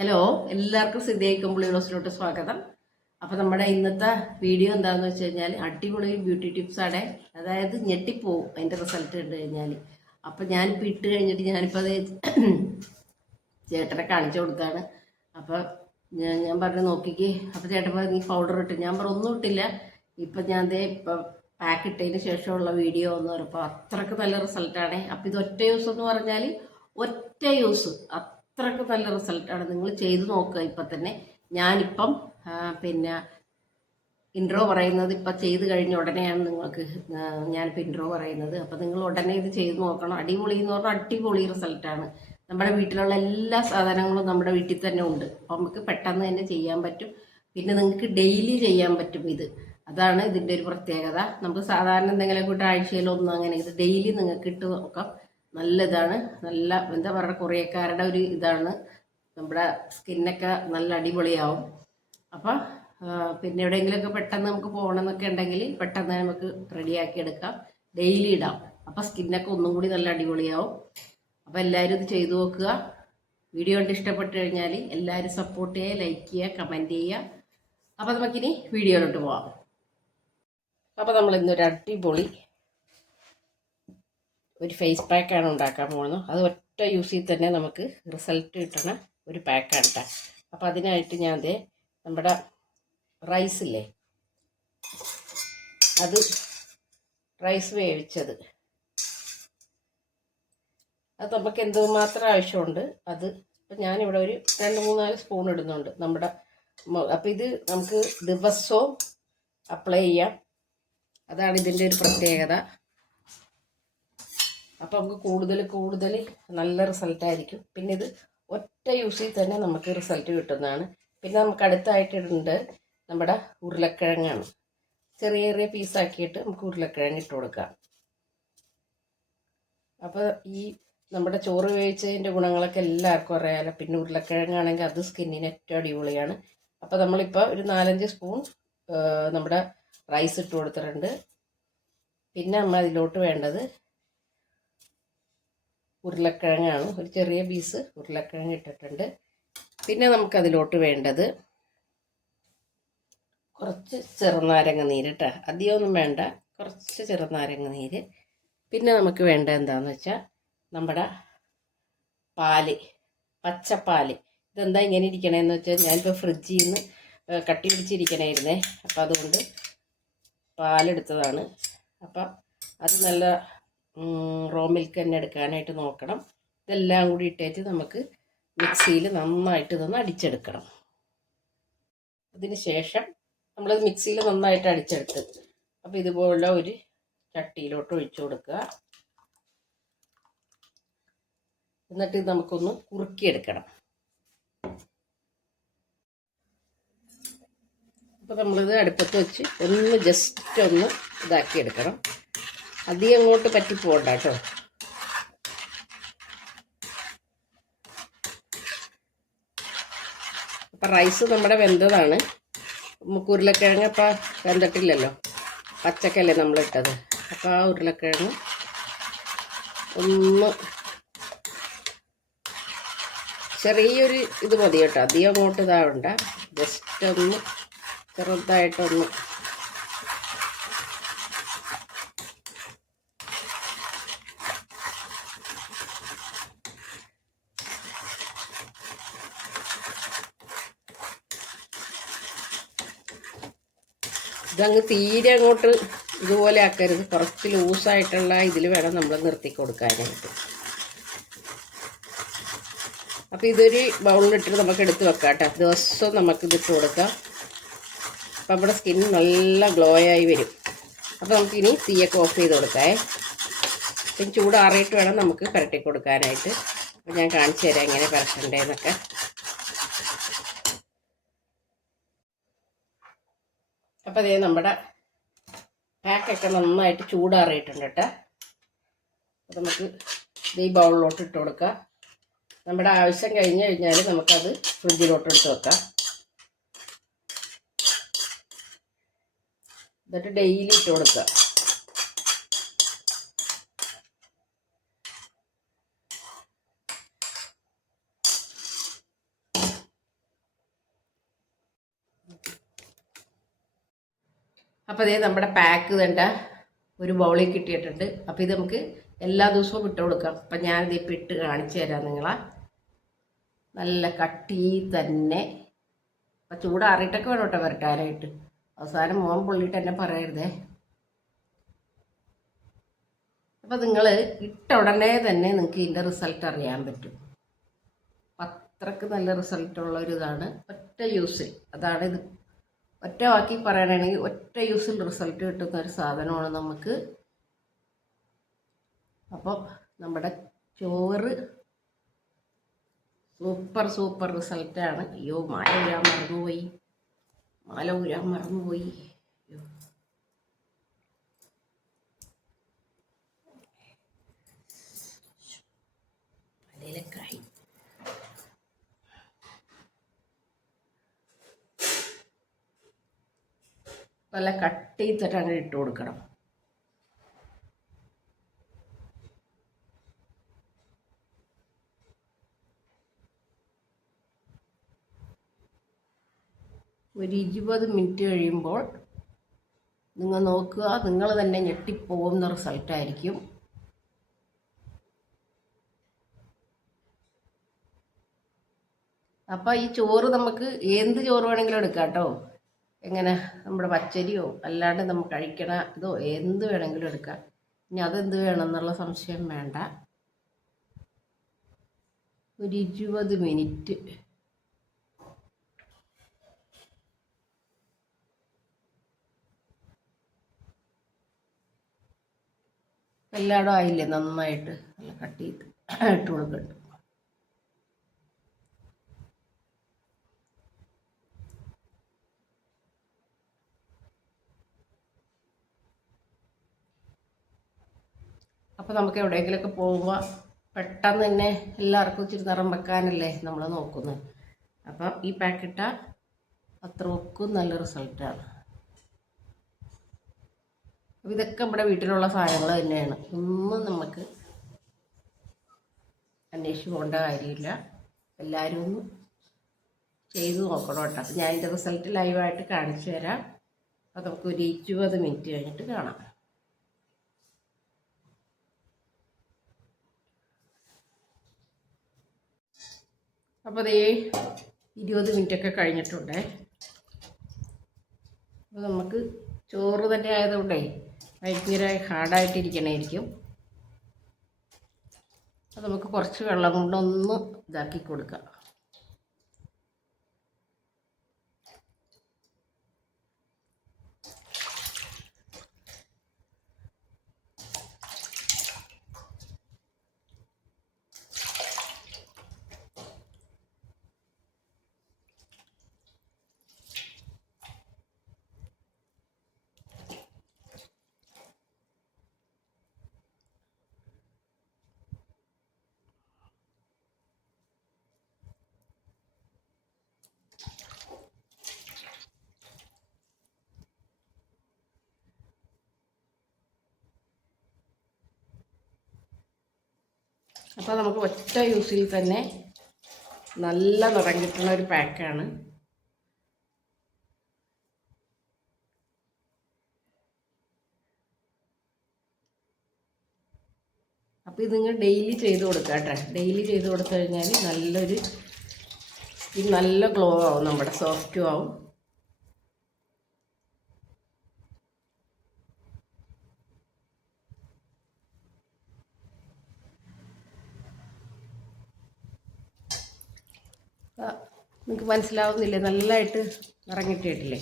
Hello, എല്ലാവർക്കും സിദ്ധി കമ്പിളി ബ്ലോസിലോട്ട് സ്വാഗതം. അപ്പോൾ നമ്മുടെ ഇന്നത്തെ വീഡിയോ എന്താണെന്ന് വെച്ച് കഴിഞ്ഞാൽ അടിപൊളി ബ്യൂട്ടി ടിപ്സാണ്. അതായത് ഞെട്ടിപ്പോവും അതിൻ്റെ റിസൾട്ട് കണ്ടു കഴിഞ്ഞാൽ. അപ്പോൾ ഞാനിപ്പോൾ ഇട്ട് കഴിഞ്ഞിട്ട് ഞാനിപ്പോൾ അത് ചേട്ടനെ കാണിച്ചു കൊടുത്താണ്. അപ്പോൾ ഞാൻ പറഞ്ഞു നോക്കിക്ക്. അപ്പോൾ ചേട്ടൻ പറഞ്ഞു നീ പൗഡർ ഇട്ട്. ഞാൻ പറഞ്ഞു ഒന്നും ഇട്ടില്ല. ഇപ്പം ഞാൻ ഇപ്പം പാക്ക് ഇട്ടതിന് ശേഷമുള്ള വീഡിയോ എന്ന് പറയുമ്പോൾ അത്രയ്ക്ക് നല്ല റിസൾട്ടാണ്. അപ്പോൾ ഇത് ഒറ്റ യൂസ് എന്ന് പറഞ്ഞാൽ ഒറ്റ യൂസ് അത്രയ്ക്ക് നല്ല റിസൾട്ടാണ്. നിങ്ങൾ ചെയ്ത് നോക്കുക. ഇപ്പം തന്നെ ഞാനിപ്പം പിന്നെ ഇൻട്രോ പറയുന്നത് ഇപ്പം ചെയ്ത് കഴിഞ്ഞ ഉടനെയാണ് നിങ്ങൾക്ക് ഞാനിപ്പോൾ ഇൻട്രോ പറയുന്നത്. അപ്പോൾ നിങ്ങൾ ഉടനെ ഇത് ചെയ്ത് നോക്കണം. അടിപൊളി എന്ന് പറഞ്ഞാൽ അടിപൊളി റിസൾട്ടാണ്. നമ്മുടെ വീട്ടിലുള്ള എല്ലാ സാധനങ്ങളും നമ്മുടെ വീട്ടിൽ തന്നെ ഉണ്ട്. അപ്പോൾ നമുക്ക് പെട്ടെന്ന് തന്നെ ചെയ്യാൻ പറ്റും. പിന്നെ നിങ്ങൾക്ക് ഡെയിലി ചെയ്യാൻ പറ്റും ഇത്. അതാണ് ഇതിൻ്റെ ഒരു പ്രത്യേകത. നമുക്ക് സാധാരണ എന്തെങ്കിലുമൊക്കെ ഇട്ട് ആഴ്ചയിലൊന്നും അങ്ങനെ ഇത് ഡെയിലി നിങ്ങൾക്ക് ഇട്ട് നോക്കാം. നല്ല ഇതാണ്. നല്ല എന്താ പറയുക, കൊറിയക്കാരുടെ ഒരു ഇതാണ്. നമ്മുടെ സ്കിന്നൊക്കെ നല്ല അടിപൊളിയാവും. അപ്പം പിന്നെ എവിടെയെങ്കിലുമൊക്കെ പെട്ടെന്ന് നമുക്ക് പോകണമെന്നൊക്കെ ഉണ്ടെങ്കിൽ പെട്ടെന്ന് നമുക്ക് റെഡിയാക്കി എടുക്കാം. ഡെയിലി ഇടാം. അപ്പം സ്കിന്നൊക്കെ ഒന്നും കൂടി നല്ല അടിപൊളിയാവും. അപ്പോൾ എല്ലാവരും ഇത് ചെയ്തു നോക്കുക. വീഡിയോ കണ്ട് ഇഷ്ടപ്പെട്ട് കഴിഞ്ഞാൽ എല്ലാവരും സപ്പോർട്ട് ചെയ്യുക, ലൈക്ക് ചെയ്യുക, കമൻറ്റ് ചെയ്യുക. അപ്പോൾ നമുക്കിനി വീഡിയോയിലോട്ട് പോവാം. അപ്പോൾ നമ്മൾ ഇന്നൊരു അടിപൊളി ഒരു ഫേസ് പാക്കാണ് ഉണ്ടാക്കാൻ പോകുന്നത്. അത് ഒറ്റ യൂസിൽ തന്നെ നമുക്ക് റിസൾട്ട് കിട്ടണ ഒരു പാക്കാണ് കേട്ടോ. അപ്പോൾ അതിനായിട്ട് ഞാൻ നമ്മുടെ റൈസില്ലേ, അത് റൈസ് വേവിച്ചത്, അത് നമുക്ക് എന്തുമാത്രം ആവശ്യമുണ്ട് അത് ഇപ്പം ഞാനിവിടെ ഒരു 2-3-4 സ്പൂൺ ഇടുന്നുണ്ട് നമ്മുടെ. അപ്പോൾ ഇത് നമുക്ക് ദിവസവും അപ്ലൈ ചെയ്യാം. അതാണ് ഇതിൻ്റെ ഒരു പ്രത്യേകത. അപ്പോൾ നമുക്ക് കൂടുതൽ നല്ല റിസൾട്ടായിരിക്കും. പിന്നെ ഇത് ഒറ്റ യൂസിൽ തന്നെ നമുക്ക് റിസൾട്ട് കിട്ടുന്നതാണ്. പിന്നെ നമുക്ക് അടുത്തായിട്ടുണ്ട് നമ്മുടെ ഉരുളക്കിഴങ്ങാണ്. ചെറിയ ചെറിയ പീസാക്കിയിട്ട് നമുക്ക് ഉരുളക്കിഴങ്ങ് ഇട്ട് കൊടുക്കാം. അപ്പോൾ ഈ നമ്മുടെ ചോറ് വേവിച്ചതിൻ്റെ ഗുണങ്ങളൊക്കെ എല്ലാവർക്കും അറിയാമല്ലോ. പിന്നെ ഉരുളക്കിഴങ്ങാണെങ്കിൽ അത് സ്കിന്നിന് ഏറ്റവും അടിപൊളിയാണ്. അപ്പോൾ നമ്മളിപ്പോൾ ഒരു 4-5 സ്പൂൺ നമ്മുടെ റൈസ് ഇട്ട് കൊടുത്തിട്ടുണ്ട്. പിന്നെ നമ്മൾ അതിലോട്ട് വേണ്ടത് ഉരുളക്കിഴങ്ങാണ്. ഒരു ചെറിയ പീസ് ഉരുളക്കിഴങ്ങ് ഇട്ടിട്ടുണ്ട്. പിന്നെ നമുക്കതിലോട്ട് വേണ്ടത് കുറച്ച് ചെറുനാരങ്ങ നീര് കേട്ടോ. അധികമൊന്നും വേണ്ട, കുറച്ച് ചെറുനാരങ്ങ നീര്. പിന്നെ നമുക്ക് വേണ്ട എന്താണെന്ന് വെച്ചാൽ നമ്മുടെ പാല്, പച്ചപ്പാല്. ഇതെന്താ ഇങ്ങനെ ഇരിക്കണേന്ന് വെച്ചാൽ ഞാനിപ്പോൾ ഫ്രിഡ്ജിൽ നിന്ന് കട്ടി പിടിച്ചിരിക്കണമായിരുന്നേ. അപ്പോൾ അതുകൊണ്ട് പാലെടുത്തതാണ്. അപ്പം അത് നല്ല റോ മിൽക്ക് തന്നെ എടുക്കാനായിട്ട് നോക്കണം. ഇതെല്ലാം കൂടി ഇട്ടേച്ച് നമുക്ക് മിക്സിയിൽ നന്നായിട്ട് ഇതൊന്ന് അടിച്ചെടുക്കണം. അതിന് ശേഷം നമ്മളത് മിക്സിയിൽ നന്നായിട്ട് അടിച്ചെടുത്ത് അപ്പോൾ ഇതുപോലുള്ള ഒരു ചട്ടിയിലോട്ട് ഒഴിച്ചു കൊടുക്കുക. എന്നിട്ട് ഇത് നമുക്കൊന്ന് കുറുക്കിയെടുക്കണം. അപ്പോൾ നമ്മളിത് അടുപ്പത്ത് വെച്ച് ഒന്ന് ജസ്റ്റ് ഒന്ന് ഇതാക്കിയെടുക്കണം. അധികം അങ്ങോട്ട് പറ്റി പോകണ്ട കേട്ടോ. അപ്പം റൈസ് നമ്മുടെ വെന്തതാണ്. ഉരുളക്കിഴങ്ങ് ഇപ്പം വെന്തിട്ടില്ലല്ലോ, പച്ചക്കല്ലേ നമ്മളിട്ടത്. അപ്പോൾ ആ ഉരുളക്കിഴങ്ങ് ഒന്ന് ചെറിയൊരു ഇത് മതി കേട്ടോ. അധികം അങ്ങോട്ട് ഇതാവണ്ട. ജസ്റ്റ് ഒന്ന് ചെറുതായിട്ടൊന്ന് ഇതങ്ങ് തീരെ അങ്ങോട്ട് ഇതുപോലെ ആക്കരുത്. കുറച്ച് ലൂസായിട്ടുള്ള ഇതിൽ വേണം നമ്മൾ നിർത്തി കൊടുക്കാനായിട്ട്. അപ്പോൾ ഇതൊരു ബൗളിലിട്ടിട്ട് നമുക്ക് എടുത്ത് വെക്കാം കേട്ടോ. ദിവസവും നമുക്കിതിട്ട് കൊടുക്കാം. അപ്പം നമ്മുടെ സ്കിൻ നല്ല ഗ്ലോ ആയി വരും. അപ്പോൾ നമുക്കിനി തീയൊക്കെ ഓഫ് ചെയ്ത് കൊടുക്കാം. പിന്നെ ചൂടാറിയിട്ട് വേണം നമുക്ക് പുരട്ടി കൊടുക്കാനായിട്ട്. അപ്പോൾ ഞാൻ കാണിച്ചു തരാം എങ്ങനെ പുരട്ടണ്ടേന്നൊക്കെ. അപ്പോൾ അതേ നമ്മുടെ പാക്കൊക്കെ നന്നായിട്ട് ചൂടാറിയിട്ടുണ്ട് കേട്ടോ. അപ്പോൾ നമുക്ക് ഈ ബൗളിലോട്ട് ഇട്ട് കൊടുക്കാം. നമ്മുടെ ആവശ്യം കഴിഞ്ഞ് കഴിഞ്ഞാൽ നമുക്കത് ഫ്രിഡ്ജിലോട്ട് എടുത്ത് വെക്കാം. എന്നിട്ട് ഡെയിലി ഇട്ട് കൊടുക്കുക. അപ്പോൾ അതേ നമ്മുടെ പാക്ക് വേണ്ട ഒരു ബൗളിൽ കിട്ടിയിട്ടുണ്ട്. അപ്പോൾ ഇത് നമുക്ക് എല്ലാ ദിവസവും ഇട്ട് കൊടുക്കാം. അപ്പം ഞാനിത് ഇപ്പം ഇട്ട് കാണിച്ചു തരാം നിങ്ങളെ. നല്ല കട്ടി തന്നെ. അപ്പം ചൂടാറിയിട്ടൊക്കെ വേണം കേട്ടോ വരട്ടാനായിട്ട്. അവസാനം മോൻ പൊള്ളിയിട്ട് എന്നെ പറയരുതേ. അപ്പോൾ നിങ്ങൾ ഇട്ട ഉടനെ തന്നെ നിങ്ങൾക്ക് ഇതിൻ്റെ റിസൾട്ട് അറിയാൻ പറ്റും. അത്രക്ക് നല്ല റിസൾട്ടുള്ള ഒരു ഇതാണ്. ഒറ്റ യൂസിൽ, അതാണ് ഇത്. ഒറ്റ വാക്കി പറയണമെങ്കിൽ ഒറ്റ യൂസിൽ റിസൾട്ട് കിട്ടുന്ന ഒരു സാധനമാണ് നമുക്ക്. അപ്പോൾ നമ്മുടെ ചോറ് സൂപ്പർ റിസൾട്ടാണ്. അയ്യോ, മാല ഊരാൻ മറന്നുപോയി. അയ്യോ, മലയിലക്കായി. നല്ല കട്ടിയിട്ട് അങ്ങനെ ഇട്ട് കൊടുക്കണം. ഒരു 20 മിനിറ്റ് കഴിയുമ്പോൾ നിങ്ങൾ നോക്കുക, നിങ്ങൾ തന്നെ ഞെട്ടിപ്പോകുന്ന റിസൾട്ടായിരിക്കും. അപ്പോൾ ഈ ചോറ് നമുക്ക് എന്ത് ചോറ് വേണമെങ്കിലും എടുക്കാം കേട്ടോ. എങ്ങനെ നമ്മുടെ പച്ചരിയോ അല്ലാണ്ട് നമുക്ക് കഴിക്കണ ഇതോ എന്ത് വേണമെങ്കിലും എടുക്കാം. ഇനി അതെന്ത് വേണമെന്നുള്ള സംശയം വേണ്ട. ഒരു 20 മിനിറ്റ് എല്ലായിടും ആയില്ലേ, നന്നായിട്ട് നല്ല കട്ട് ചെയ്ത് ഇട്ട് കൊടുക്കുന്നുണ്ട്. അപ്പോൾ നമുക്ക് എവിടെയെങ്കിലുമൊക്കെ പോകുമ്പോൾ പെട്ടെന്ന് തന്നെ എല്ലാവർക്കും ഇച്ചിരി നിറം വെക്കാനല്ലേ നമ്മൾ നോക്കുന്നത്. അപ്പം ഈ പാക്കിട്ട അത്രക്കും നല്ല റിസൾട്ടാണ്. അപ്പോൾ ഇതൊക്കെ നമ്മുടെ വീട്ടിലുള്ള സാധനങ്ങൾ തന്നെയാണ്. ഒന്നും നമുക്ക് അന്വേഷിച്ച് പോകേണ്ട കാര്യമില്ല. എല്ലാവരും ഒന്ന് ചെയ്ത് നോക്കണം കേട്ടോ. അപ്പം ഞാൻ ഇതിൻ്റെ റിസൾട്ട് ലൈവായിട്ട് കാണിച്ചു തരാം. അപ്പോൾ നമുക്കൊരു 20 മിനിറ്റ് കഴിഞ്ഞിട്ട് കാണാം. അപ്പോൾ അതേ 20 മിനിറ്റൊക്കെ കഴിഞ്ഞിട്ടുണ്ടേ. അപ്പോൾ നമുക്ക് ചോറ് തന്നെ ആയതുകൊണ്ടേ ഭയങ്കര ഹാർഡായിട്ടിരിക്കണമായിരിക്കും. അത് നമുക്ക് കുറച്ച് വെള്ളം കൊണ്ടൊന്ന് ഇതാക്കി കൊടുക്കാം. അപ്പോൾ നമുക്ക് ഒറ്റ യൂസിൽ തന്നെ നല്ല നിറം കിട്ടുന്ന ഒരു പാക്കാണ്. അപ്പോൾ ഇത് നിങ്ങൾ ഡെയിലി ചെയ്ത് കൊടുക്കുക കേട്ടോ. ഡെയിലി ചെയ്ത് കൊടുത്തു കഴിഞ്ഞാൽ നല്ലൊരു സ്കിൻ നല്ല ഗ്ലോ ആവും, നമ്മുടെ സോഫ്റ്റും ആവും. നിങ്ങൾക്ക് മനസ്സിലാവുന്നില്ലേ, നല്ലതായിട്ട് ഇറങ്ങിയിട്ടില്ലേ.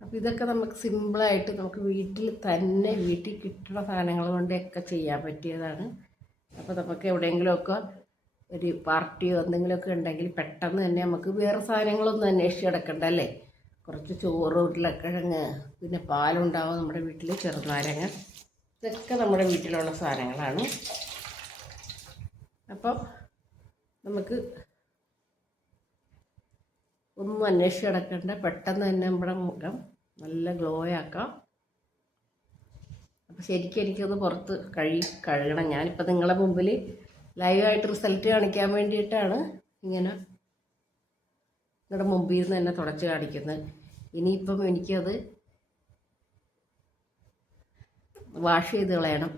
അപ്പോൾ ഇതൊക്കെ നമുക്ക് സിമ്പിളായിട്ട് നമുക്ക് വീട്ടിൽ കിട്ടുന്ന സാധനങ്ങൾ കൊണ്ടൊക്കെ ചെയ്യാൻ പറ്റിയതാണ്. അപ്പോൾ നമുക്ക് എവിടെയെങ്കിലുമൊക്കെ ഒരു പാർട്ടിയോ എന്തെങ്കിലുമൊക്കെ ഉണ്ടെങ്കിൽ പെട്ടെന്ന് തന്നെ നമുക്ക് വേറെ സാധനങ്ങളൊന്നും അന്വേഷിച്ച് കിടക്കണ്ട അല്ലേ. കുറച്ച് ചോറ്, ഉരുളക്കിഴങ്ങ്, പിന്നെ പാലുണ്ടാവും നമ്മുടെ വീട്ടിൽ, ചെറുനാരങ്ങ, ഇതൊക്കെ നമ്മുടെ വീട്ടിലുള്ള സാധനങ്ങളാണ്. അപ്പം നമുക്ക് ഒന്നും അന്വേഷിച്ച് കിടക്കേണ്ട, പെട്ടെന്ന് തന്നെ നമ്മുടെ മുഖം നല്ല ഗ്ലോ ആക്കാം. അപ്പോൾ ശരിക്കും എനിക്കൊന്ന് പുറത്ത് കഴുകണം. ഞാനിപ്പോൾ നിങ്ങളെ മുമ്പിൽ ലൈവായിട്ട് റിസൾട്ട് കാണിക്കാൻ വേണ്ടിയിട്ടാണ് ഇങ്ങനെ നിങ്ങളുടെ മുമ്പിൽ നിന്ന് തന്നെ തുടച്ച് കാണിക്കുന്നത്. ഇനിയിപ്പം എനിക്കത് വാഷ് ചെയ്ത് കളയണം.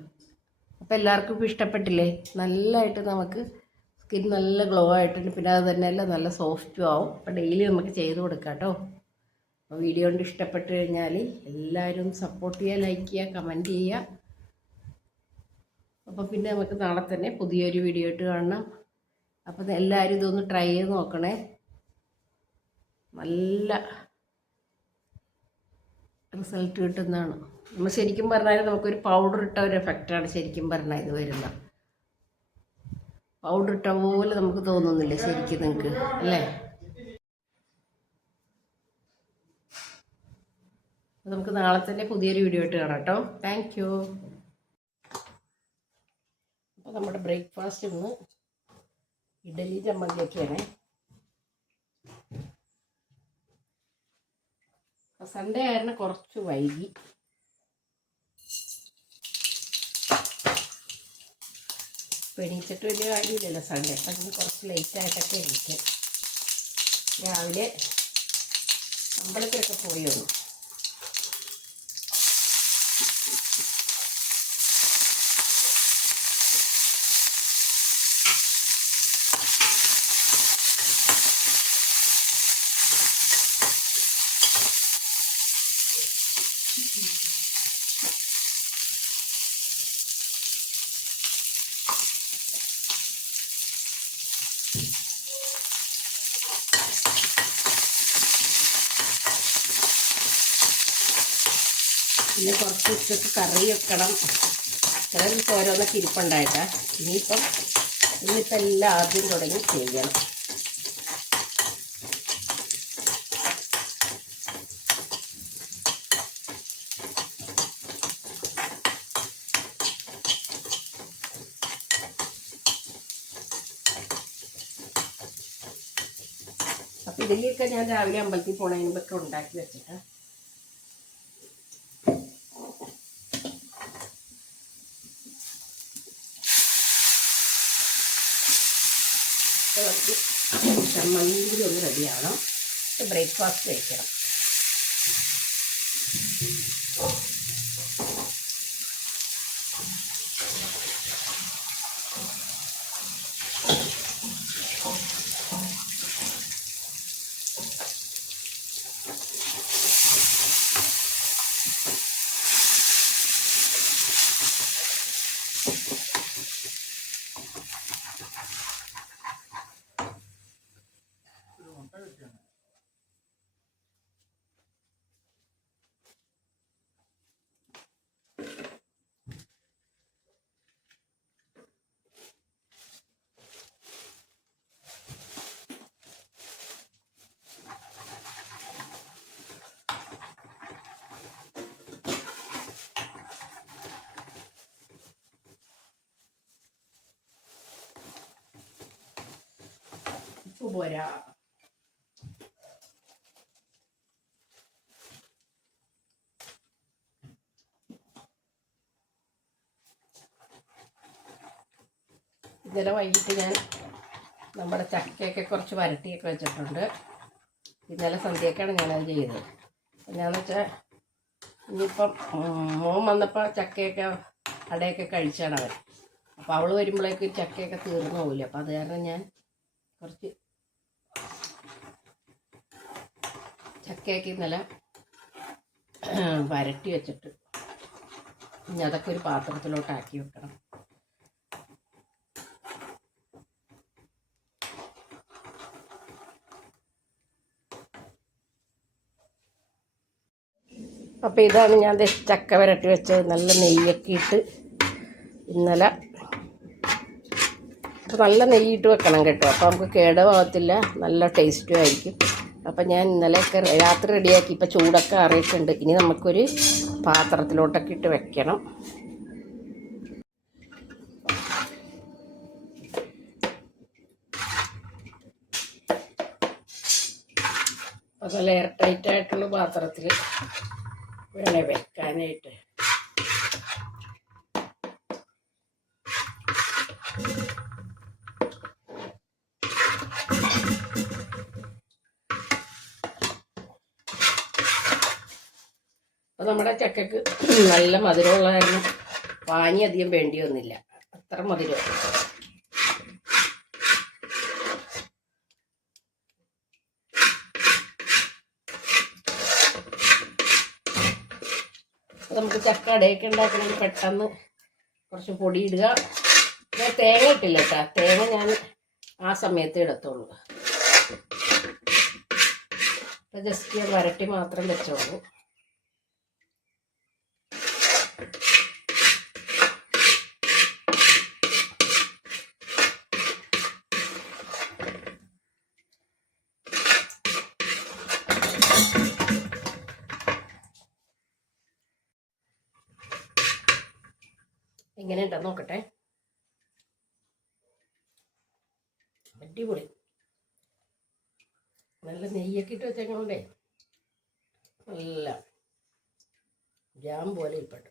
അപ്പോൾ എല്ലാവർക്കും ഇപ്പോൾ ഇഷ്ടപ്പെട്ടില്ലേ? നല്ലതായിട്ട് നമുക്ക് സ്കിൻ നല്ല ഗ്ലോ ആയിട്ടുണ്ട്. പിന്നെ അത് തന്നെയല്ല നല്ല സോഫ്റ്റും ആവും. അപ്പോൾ ഡെയിലി നമുക്ക് ചെയ്ത് കൊടുക്കാം കേട്ടോ. അപ്പോൾ വീഡിയോ കൊണ്ട് ഇഷ്ടപ്പെട്ട് കഴിഞ്ഞാൽ എല്ലാവരും സപ്പോർട്ട് ചെയ്യുക, ലൈക്ക് ചെയ്യുക, കമൻറ്റ് ചെയ്യുക. അപ്പോൾ പിന്നെ നമുക്ക് നാളെ തന്നെ പുതിയൊരു വീഡിയോ ഇട്ട് കാണണം. അപ്പോൾ എല്ലാവരും ഇതൊന്ന് ട്രൈ ചെയ്ത് നോക്കണേ. നല്ല റിസൾട്ട് കിട്ടുന്നതാണ്. നമ്മൾ ശരിക്കും പറഞ്ഞാൽ നമുക്കൊരു പൗഡർ ഇട്ട ഒരു എഫക്റ്റാണ് ശരിക്കും പറഞ്ഞാൽ ഇത് വരുന്നത്. പൗഡർ ഇട്ട പോലെ നമുക്ക് തോന്നുന്നില്ല ശരിക്കും നിങ്ങൾക്ക്, അല്ലേ? നമുക്ക് നാളെ തന്നെ പുതിയൊരു വീഡിയോ ഇട്ട് കാണാം കേട്ടോ. Thank you. അപ്പോൾ നമ്മുടെ ബ്രേക്ക്ഫാസ്റ്റ് ഇന്ന് ഇഡലി ചമ്മന്തിയൊക്കെയാണ്. സൺഡേ ആയിരുന്നു കുറച്ച് വൈകി. എണീച്ചിട്ട് വലിയ കാര്യമില്ലല്ലോ സൺഡേ. അപ്പം ഇന്ന് കുറച്ച് ലേറ്റായിട്ടൊക്കെ എണീക്കും. രാവിലെ അമ്പലത്തിലൊക്കെ പോയി വന്നു. പിന്നെ കുറച്ച് ഉച്ചക്ക് കറി വെക്കണം. ചിലർ ഓരോന്നൊക്കെ ഇരിപ്പുണ്ടായിട്ടാ. ഇന്നിപ്പം എല്ലാം ആദ്യം തുടങ്ങി ചെയ്യണം. അപ്പം ഇതിലൊക്കെ ഞാൻ രാവിലെ അമ്പലത്തിൽ പോണതിന് മുമ്പൊക്കെ ഉണ്ടാക്കി വെച്ചിട്ട് ചമ്മന്തി ഒന്ന് റെഡിയാവണം. ബ്രേക്ക്ഫാസ്റ്റ് കഴിക്കണം. പോരാ. ഇന്നലെ വൈകിട്ട് ഞാൻ നമ്മുടെ ചക്കയൊക്കെ കുറച്ച് വരട്ടിയൊക്കെ വെച്ചിട്ടുണ്ട്. ഇന്നലെ സന്ധ്യയൊക്കെയാണ് ഞാനത് ചെയ്തത്. എന്നാന്ന് വെച്ചാൽ ഇനിയിപ്പം മോൻ വന്നപ്പോൾ ചക്കയൊക്കെ അടയൊക്കെ കഴിച്ചാണ് അവൻ. അപ്പോൾ അവൾ വരുമ്പോഴേക്ക് ചക്കയൊക്കെ തീർന്നു പോകില്ല. അപ്പോൾ അത് കാരണം ഞാൻ കുറച്ച് ചക്കയൊക്കെ ഇന്നലെ വരട്ടി വെച്ചിട്ട് ഇനി അതൊക്കെ ഒരു പാത്രത്തിലോട്ടാക്കി വെക്കണം. അപ്പോൾ ഇതാണ് ഞാൻ ചക്ക വരട്ടി വെച്ചത്. നല്ല നെയ്യൊക്കെ ഇട്ട് ഇന്നലെ. അപ്പോൾ നല്ല നെയ്യിട്ട് വെക്കണം കേട്ടോ. അപ്പോൾ നമുക്ക് കേടുപോകത്തില്ല, നല്ല ടേസ്റ്റും ആയിരിക്കും. അപ്പം ഞാൻ ഇന്നലെയൊക്കെ രാത്രി റെഡിയാക്കി. ഇപ്പോൾ ചൂടൊക്കെ അറിയിട്ടുണ്ട്. ഇനി നമുക്കൊരു പാത്രത്തിലോട്ടൊക്കെ ഇട്ട് വെക്കണം. അതുപോലെ എയർ ടൈറ്റായിട്ടുള്ള പാത്രത്തിൽ വേണേ വെക്കാനായിട്ട്. അപ്പോൾ നമ്മുടെ ചക്കക്ക് നല്ല മധുരമുള്ള കാരണം പാനി അധികം വേണ്ടി വന്നില്ല, അത്ര മധുരം. നമുക്ക് ചക്ക അടയൊക്കെ ഉണ്ടാക്കണമെങ്കിൽ പെട്ടെന്ന് കുറച്ച് പൊടി ഇടുക. ഞാൻ തേങ്ങ ഇട്ടില്ല കേട്ടോ, തേങ്ങ ഞാൻ ആ സമയത്ത് ഇടത്തുള്ളൂ. ജസ്റ്റ് ഞാൻ വരട്ടി മാത്രം വെച്ചോളൂ. എങ്ങനെയുണ്ടെന്ന് നോക്കട്ടെ. അടിപൊളി. നല്ല നെയ്യൊക്കെ ഇട്ട് വെച്ചേക്കണോണ്ടേ നല്ല ജാം പോലെ ഇരിപ്പുണ്ട്.